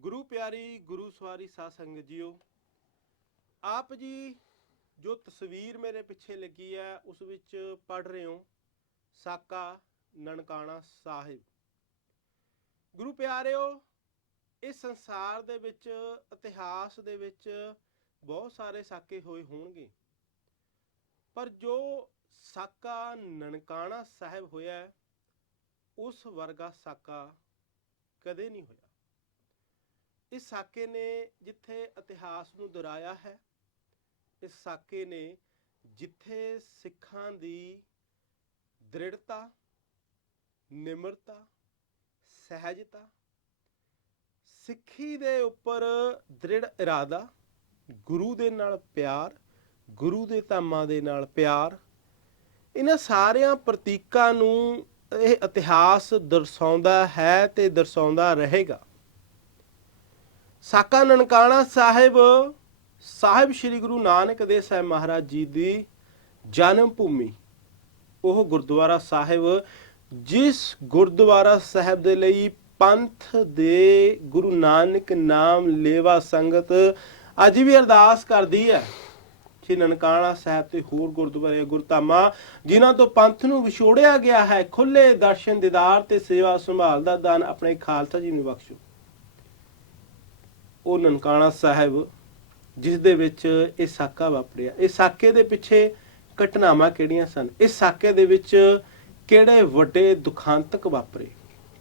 ਗੁਰੂ ਪਿਆਰੀ, ਗੁਰੂ ਸਵਾਰੀ ਸਾਧ ਸੰਗਤ ਜੀਓ, ਆਪ ਜੀ ਜੋ ਤਸਵੀਰ ਮੇਰੇ ਪਿੱਛੇ ਲੱਗੀ ਹੈ, ਉਸ ਵਿੱਚ ਪੜ ਰਹੇ ਹੋ, ਸਾਕਾ ਨਨਕਾਣਾ ਸਾਹਿਬ। ਗੁਰੂ ਪਿਆਰਿਓ, ਇਸ ਸੰਸਾਰ ਦੇ ਵਿੱਚ, ਇਤਿਹਾਸ ਦੇ ਵਿੱਚ ਬਹੁਤ ਸਾਰੇ ਸਾਕੇ ਹੋਏ ਹੋਣਗੇ। ਪਰ ਜੋ ਸਾਕਾ ਨਨਕਾਣਾ ਸਾਹਿਬ ਹੋਇਆ, ਉਸ ਵਰਗਾ ਸਾਕਾ ਕਦੇ ਨਹੀਂ ਹੋਇਆ। ਇਸ ਸਾਕੇ ਨੇ ਜਿੱਥੇ ਇਤਿਹਾਸ ਨੂੰ ਦੁਹਰਾਇਆ ਹੈ, ਇਸ ਸਾਕੇ ਨੇ ਜਿੱਥੇ ਸਿੱਖਾਂ ਦੀ ਦ੍ਰਿੜਤਾ, ਨਿਮਰਤਾ, ਸਹਿਜਤਾ, ਸਿੱਖੀ ਦੇ ਉੱਪਰ ਦ੍ਰਿੜ ਇਰਾਦਾ, ਗੁਰੂ ਦੇ ਨਾਲ ਪਿਆਰ, ਗੁਰੂ ਦੇ ਧਾਮਾਂ ਦੇ ਨਾਲ ਪਿਆਰ, ਇਹਨਾਂ ਸਾਰਿਆਂ ਪ੍ਰਤੀਕਾਂ ਨੂੰ ਇਹ ਇਤਿਹਾਸ ਦਰਸਾਉਂਦਾ ਹੈ ਤੇ ਦਰਸਾਉਂਦਾ ਰਹੇਗਾ। ਸਾਕਾ ਨਨਕਾਣਾ ਸਾਹਿਬ ਸਾਹਿਬ ਸ੍ਰੀ ਗੁਰੂ ਨਾਨਕ ਦੇਵ ਸਾਹਿਬ ਮਹਾਰਾਜ ਜੀ ਦੀ ਜਨਮ ਭੂਮੀ। ਉਹ ਗੁਰਦੁਆਰਾ ਸਾਹਿਬ, ਜਿਸ ਗੁਰਦੁਆਰਾ ਸਾਹਿਬ ਦੇ ਲਈ ਪੰਥ ਦੇ ਗੁਰੂ ਨਾਨਕ ਨਾਮ ਲੇਵਾ ਸੰਗਤ ਅੱਜ ਵੀ ਅਰਦਾਸ ਕਰਦੀ ਹੈ। ਸ਼੍ਰੀ ਨਨਕਾਣਾ ਸਾਹਿਬ ਤੇ ਹੋਰ ਗੁਰਦੁਆਰੇ ਗੁਰਧਾਮਾਂ, ਜਿਨ੍ਹਾਂ ਤੋਂ ਪੰਥ ਨੂੰ ਵਿਛੋੜਿਆ ਗਿਆ ਹੈ ਖੁੱਲੇ ਦਰਸ਼ਨ ਦੀਦਾਰ ਤੇ ਸੇਵਾ ਸੰਭਾਲ ਦਾ ਦਾਨ ਆਪਣੇ ਖਾਲਸਾ ਜੀ ਨੂੰ ਬਖਸ਼ੋ। ਉਹ ਨਨਕਾਣਾ ਸਾਹਿਬ, ਜਿਸ ਦੇ ਵਿੱਚ ਇਹ ਸਾਕਾ ਵਾਪਰਿਆ। ਇਹ ਸਾਕੇ ਦੇ ਪਿੱਛੇ ਘਟਨਾਵਾਂ ਕਿਹੜੀਆਂ ਸਨ? ਇਸ ਸਾਕੇ ਦੇ ਵਿੱਚ ਕਿਹੜੇ ਵੱਡੇ ਦੁਖਾਂਤਕ ਵਾਪਰੇ?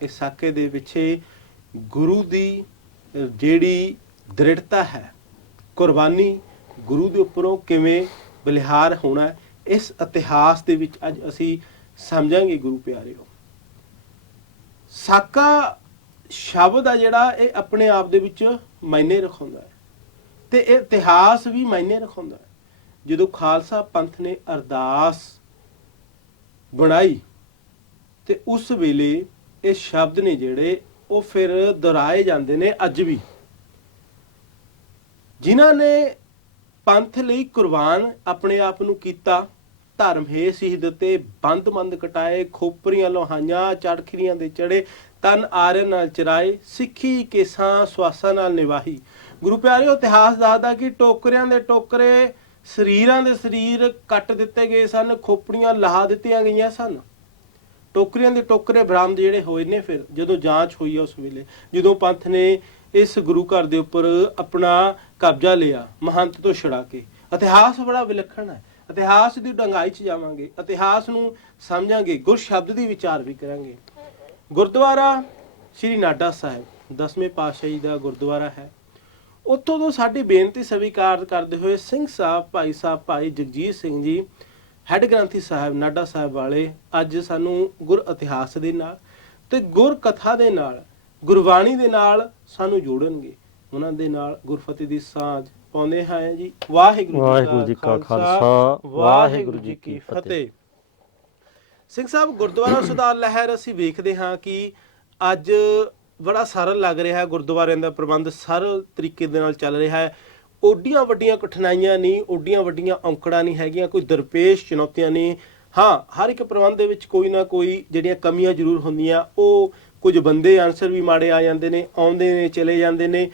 ਇਸ ਸਾਕੇ ਦੇ ਪਿੱਛੇ ਗੁਰੂ ਦੀ ਜਿਹੜੀ ਦ੍ਰਿੜਤਾ ਹੈ, ਕੁਰਬਾਨੀ ਗੁਰੂ ਦੇ ਉੱਪਰੋਂ ਕਿਵੇਂ ਬਲਿਹਾਰ ਹੋਣਾ ਇਸ ਇਤਿਹਾਸ ਦੇ ਵਿੱਚ ਅੱਜ ਅਸੀਂ ਸਮਝਾਂਗੇ ਗੁਰੂ ਪਿਆਰਿਓ। ਸਾਕਾ ਸ਼ਬਦ ਆ ਜਿਹੜਾ, ਇਹ ਆਪਣੇ ਆਪ ਦੇ ਵਿੱਚ ਮਾਇਨੇ ਰਖਾਉਂਦਾ ਹੈ। ਤੇ ਇਹ ਇਤਿਹਾਸ ਵੀ ਮਾਇਨੇ ਰਖਾਉਂਦਾ ਹੈ। ਜਦੋਂ ਖਾਲਸਾ ਪੰਥ ਨੇ ਅਰਦਾਸ ਬਣਾਈ ਤੇ ਉਸ ਵੇਲੇ ਇਹ ਸ਼ਬਦ ਨੇ ਜਿਹੜੇ, ਉਹ ਫਿਰ ਦੁਹਰਾਏ ਜਾਂਦੇ ਨੇ ਅੱਜ ਵੀ। ਜਿਨ੍ਹਾਂ ਨੇ ਪੰਥ ਲਈ ਕੁਰਬਾਨ ਆਪਣੇ ਆਪ ਨੂੰ ਕੀਤਾ, ਧਰਮ ਹੈ ਸ਼ਹੀਦ ਤੇ ਬੰਦ-ਬੰਦ ਕਟਾਏ, ਖੋਪਰੀਆਂ, ਲੋਹਾਈਆਂ ਚੜਖਰੀਆਂ ਦੇ ਚੜੇ ਤਨ ਆਰਨ ਨਾਲ ਚਰਾਏ, ਸਿੱਖੀ ਕੇਸਾਂ ਸਵਾਸਾਂ ਨਾਲ ਨਿਵਾਹੀ। ਗੁਰੂ ਪਿਆਰਿਓ, ਇਤਿਹਾਸ ਦੱਸਦਾ ਕਿ ਟੋਕਰਿਆਂ ਦੇ ਟੋਕਰੇ ਸਰੀਰਾਂ ਦੇ ਸਰੀਰ ਕੱਟ ਦਿੱਤੇ ਗਏ ਸਨ, ਖੋਪੜੀਆਂ ਲਾਹ ਦਿੱਤੀਆਂ ਗਈਆਂ ਸਨ। ਟੋਕਰੀਆਂ ਦੇ ਟੋਕਰੇ ਬਰਾਮਦ ਜਿਹੜੇ ਹੋਏ ਨੇ ਫਿਰ, ਜਦੋਂ ਜਾਂਚ ਹੋਈ ਆ ਉਸ ਵੇਲੇ, ਜਦੋਂ ਪੰਥ ਨੇ ਇਸ ਗੁਰੂ ਘਰ ਦੇ ਉੱਪਰ ਆਪਣਾ ਕਬਜ਼ਾ ਲਿਆ, ਮਹੰਤ ਤੋਂ ਛੁਡਾ ਕੇ ਇਤਿਹਾਸ ਬੜਾ ਵਿਲੱਖਣ ਹੈ। ਇਤਿਹਾਸ ਦੀ ਡੰਗਾਈ 'ਚ ਜਾਵਾਂਗੇ, ਇਤਿਹਾਸ ਨੂੰ ਸਮਝਾਂਗੇ ਗੁਰ ਸ਼ਬਦ ਦੀ ਵਿਚਾਰ ਵੀ ਕਰਾਂਗੇ। ਗੁਰਦੁਆਰਾ ਸ੍ਰੀ ਨਾਡਾ ਸਾਹਿਬ ਦਸਵੇਂ ਪਾਤਸ਼ਾਹੀ ਦਾ ਗੁਰਦੁਆਰਾ ਹੈ। ਉੱਥੋਂ ਤੋਂ ਸਾਡੀ ਬੇਨਤੀ ਸਵੀਕਾਰ ਕਰਦੇ ਹੋਏ ਸਿੰਘ ਸਾਹਿਬ ਭਾਈ ਸਾਹਿਬ ਭਾਈ ਜਗਜੀਤ ਸਿੰਘ ਜੀ ਹੈੱਡ ਗ੍ਰੰਥੀ ਸਾਹਿਬ ਨਾਡਾ ਸਾਹਿਬ ਵਾਲੇ ਅੱਜ ਸਾਨੂੰ ਗੁਰ ਇਤਿਹਾਸ ਦੇ ਨਾਲ ਤੇ ਗੁਰ ਕਥਾ ਦੇ ਨਾਲ ਗੁਰਬਾਣੀ ਦੇ ਨਾਲ ਸਾਨੂੰ ਜੋੜਨਗੇ। ਉਹਨਾਂ ਦੇ ਨਾਲ ਗੁਰਫਤਿਹ ਦੀ ਸਾਂਝ ਪਾਉਂਦੇ ਹਾਂ ਜੀ। ਵਾਹਿਗੁਰੂ ਵਾਹਿਗੁਰੂ ਜੀ ਕਾ ਖਾਲਸਾ ਵਾਹਿਗੁਰੂ ਜੀ ਕੀ ਫਤਿਹ। ਸਿੰਘ ਸਾਹਿਬ, ਗੁਰਦੁਆਰਾ ਸੁਧਾਰ ਲਹਿਰ ਅਸੀਂ ਵੇਖਦੇ ਹਾਂ ਕਿ ਅੱਜ ਬੜਾ ਸਰਲ ਲੱਗ ਰਿਹਾ ਹੈ। ਗੁਰਦੁਆਰਿਆਂ ਦਾ ਪ੍ਰਬੰਧ ਸਰਲ ਤਰੀਕੇ ਦੇ ਨਾਲ ਚੱਲ ਰਿਹਾ ਹੈ। ਓਡੀਆਂ ਵੱਡੀਆਂ ਕਠਿਨਾਈਆਂ ਨਹੀਂ, ਓਡੀਆਂ ਵੱਡੀਆਂ ਔਂਕੜਾਂ ਨਹੀਂ ਹੈਗੀਆਂ, ਕੋਈ ਦਰਪੇਸ਼ ਚੁਣੌਤੀਆਂ ਨਹੀਂ। ਹਾਂ, ਹਰ ਇੱਕ ਪ੍ਰਬੰਧ ਦੇ ਵਿੱਚ ਕੋਈ ਨਾ ਕੋਈ ਜਿਹੜੀਆਂ ਕਮੀਆਂ ਜ਼ਰੂਰ ਹੁੰਦੀਆਂ, ਉਹ ਕੁਝ ਬੰਦੇ ਆਨਸਰ ਵੀ ਮਾੜੇ ਆ ਜਾਂਦੇ ਨੇ, ਆਉਂਦੇ ਨੇ, ਚਲੇ ਜਾਂਦੇ ਨੇ।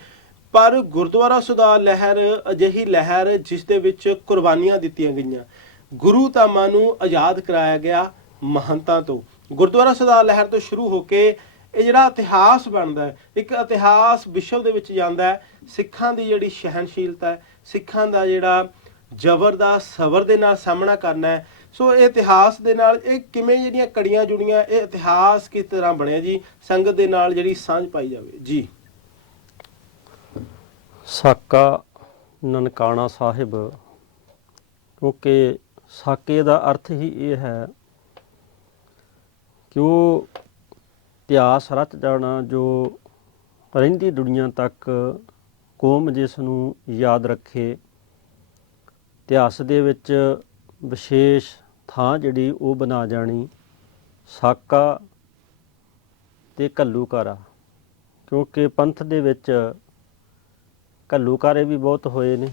ਪਰ ਗੁਰਦੁਆਰਾ ਸੁਧਾਰ ਲਹਿਰ ਅਜਿਹੀ ਲਹਿਰ ਜਿਸ ਦੇ ਵਿੱਚ ਕੁਰਬਾਨੀਆਂ ਦਿੱਤੀਆਂ ਗਈਆਂ। ਗੁਰੂ ਧਾਮਾਂ ਨੂੰ ਆਜ਼ਾਦ ਕਰਾਇਆ ਗਿਆ। ਮਹੰਤਾਂ ਤੋਂ। ਗੁਰਦੁਆਰਾ ਸੁਧਾਰ ਲਹਿਰ ਤੋਂ ਸ਼ੁਰੂ ਹੋ ਕੇ ਇਹ ਜਿਹੜਾ ਇਤਿਹਾਸ ਬਣਦਾ ਇੱਕ ਇਤਿਹਾਸ ਵਿਸ਼ਵ ਦੇ ਵਿੱਚ ਜਾਂਦਾ ਸਿੱਖਾਂ ਦੀ ਜਿਹੜੀ ਸਹਿਨਸ਼ੀਲਤਾ ਹੈ, ਸਿੱਖਾਂ ਦਾ ਜਿਹੜਾ ਜ਼ਬਰ ਦਾ ਸਬਰ ਦੇ ਨਾਲ ਸਾਹਮਣਾ ਕਰਨਾ ਹੈ। ਸੋ ਇਹ ਇਤਿਹਾਸ ਦੇ ਨਾਲ ਇਹ ਕਿਵੇਂ ਜਿਹੜੀਆਂ ਕੜੀਆਂ ਜੁੜੀਆਂ, ਇਹ ਇਤਿਹਾਸ ਕਿਸ ਤਰ੍ਹਾਂ ਬਣਿਆ ਜੀ, ਸੰਗਤ ਦੇ ਨਾਲ ਜਿਹੜੀ ਸਾਂਝ ਪਾਈ ਜਾਵੇ। ਜੀ। ਸਾਕਾ ਨਨਕਾਣਾ ਸਾਹਿਬ ਕਿਉਂਕਿ ਸਾਕੇ ਦਾ ਅਰਥ ਹੀ ਇਹ ਹੈ ਕਿ ਉਹ ਇਤਿਹਾਸ ਰਚ ਜਾਣਾ ਜੋ ਰਹਿੰਦੀ ਦੁਨੀਆ ਤੱਕ ਕੌਮ ਜਿਸ ਨੂੰ ਯਾਦ ਰੱਖੇ, ਇਤਿਹਾਸ ਦੇ ਵਿੱਚ ਵਿਸ਼ੇਸ਼ ਥਾਂ ਜਿਹੜੀ ਉਹ ਬਣਾ ਜਾਣੀ, ਸਾਕਾ ਤੇ ਘੱਲੂਕਾਰਾ ਕਿਉਂਕਿ ਪੰਥ ਦੇ ਵਿੱਚ ਘੱਲੂਕਾਰੇ ਵੀ ਬਹੁਤ ਹੋਏ ਨੇ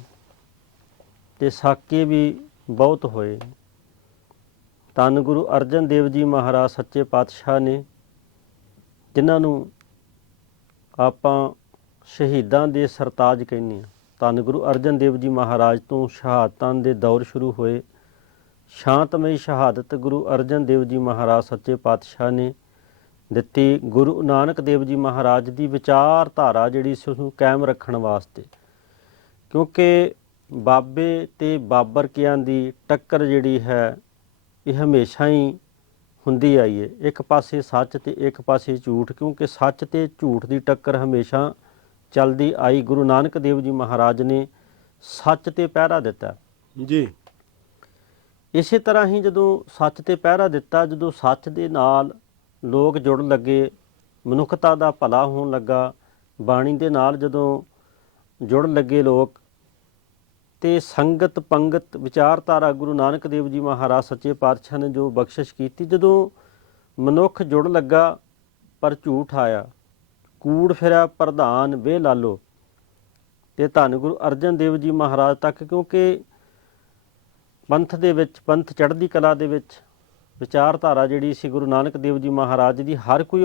ਤੇ ਸਾਕੇ ਵੀ ਬਹੁਤ ਹੋਏ ਨੇ। ਧੰਨ ਗੁਰੂ ਅਰਜਨ ਦੇਵ ਜੀ ਮਹਾਰਾਜ ਸੱਚੇ ਪਾਤਸ਼ਾਹ ਨੇ, ਜਿਨ੍ਹਾਂ ਨੂੰ ਆਪਾਂ ਸ਼ਹੀਦਾਂ ਦੇ ਸਰਤਾਜ ਕਹਿੰਦੇ ਆ ਧੰਨ ਗੁਰੂ ਅਰਜਨ ਦੇਵ ਜੀ ਮਹਾਰਾਜ ਤੋਂ ਸ਼ਹਾਦਤਾਂ ਦੇ ਦੌਰ ਸ਼ੁਰੂ ਹੋਏ। ਸ਼ਾਂਤਮਈ ਸ਼ਹਾਦਤ ਗੁਰੂ ਅਰਜਨ ਦੇਵ ਜੀ ਮਹਾਰਾਜ ਸੱਚੇ ਪਾਤਸ਼ਾਹ ਨੇ ਦਿੱਤੀ। ਗੁਰੂ ਨਾਨਕ ਦੇਵ ਜੀ ਮਹਾਰਾਜ ਦੀ ਵਿਚਾਰਧਾਰਾ ਜਿਹੜੀ ਸੀ, ਉਸਨੂੰ ਕਾਇਮ ਰੱਖਣ ਵਾਸਤੇ। ਕਿਉਂਕਿ ਬਾਬੇ ਤੇ ਬਾਬਰ ਕਿਆਂ ਦੀ ਟੱਕਰ ਜਿਹੜੀ ਹੈ ਇਹ ਹਮੇਸ਼ਾ ਹੀ ਹੁੰਦੀ ਆਈ ਹੈ ਇੱਕ ਪਾਸੇ ਸੱਚ ਤੇ ਇੱਕ ਪਾਸੇ ਝੂਠ ਕਿਉਂਕਿ ਸੱਚ ਤੇ ਝੂਠ ਦੀ ਟੱਕਰ ਹਮੇਸ਼ਾ ਚੱਲਦੀ ਆਈ। ਗੁਰੂ ਨਾਨਕ ਦੇਵ ਜੀ ਮਹਾਰਾਜ ਨੇ ਸੱਚ ਤੇ ਪਹਿਰਾ ਦਿੱਤਾ। ਜੀ। ਇਸੇ ਤਰ੍ਹਾਂ ਹੀ ਜਦੋਂ ਸੱਚ ਤੇ ਪਹਿਰਾ ਦਿੱਤਾ ਜਦੋਂ ਸੱਚ ਦੇ ਨਾਲ ਲੋਕ ਜੁੜਨ ਲੱਗੇ ਮਨੁੱਖਤਾ ਦਾ ਭਲਾ ਹੋਣ ਲੱਗਾ ਬਾਣੀ ਦੇ ਨਾਲ ਜਦੋਂ ਜੁੜਨ ਲੱਗੇ ਲੋਕ ਤੇ ਸੰਗਤ ਪੰਗਤ ਵਿਚਾਰਧਾਰਾ ਗੁਰੂ ਨਾਨਕ ਦੇਵ ਜੀ ਮਹਾਰਾਜ ਸੱਚੇ ਪਾਤਸ਼ਾਹ ਨੇ ਜੋ ਬਖਸ਼ਿਸ਼ ਕੀਤੀ, ਜਦੋਂ ਮਨੁੱਖ ਜੁੜ ਲੱਗਾ ਪਰ ਝੂਠ ਆਇਆ, ਕੂੜ ਫਿਰਿਆ ਪ੍ਰਧਾਨ ਵੇ ਲਾਲੋ। ਤੇ ਧੰਨ ਗੁਰੂ ਅਰਜਨ ਦੇਵ ਜੀ ਮਹਾਰਾਜ ਤੱਕ, ਕਿਉਂਕਿ ਪੰਥ ਦੇ ਵਿੱਚ, ਪੰਥ ਚੜ੍ਹਦੀ ਕਲਾ ਦੇ ਵਿੱਚ ਵਿਚਾਰਧਾਰਾ ਜਿਹੜੀ ਸੀ ਗੁਰੂ ਨਾਨਕ ਦੇਵ ਜੀ ਮਹਾਰਾਜ ਦੀ, ਹਰ ਕੋਈ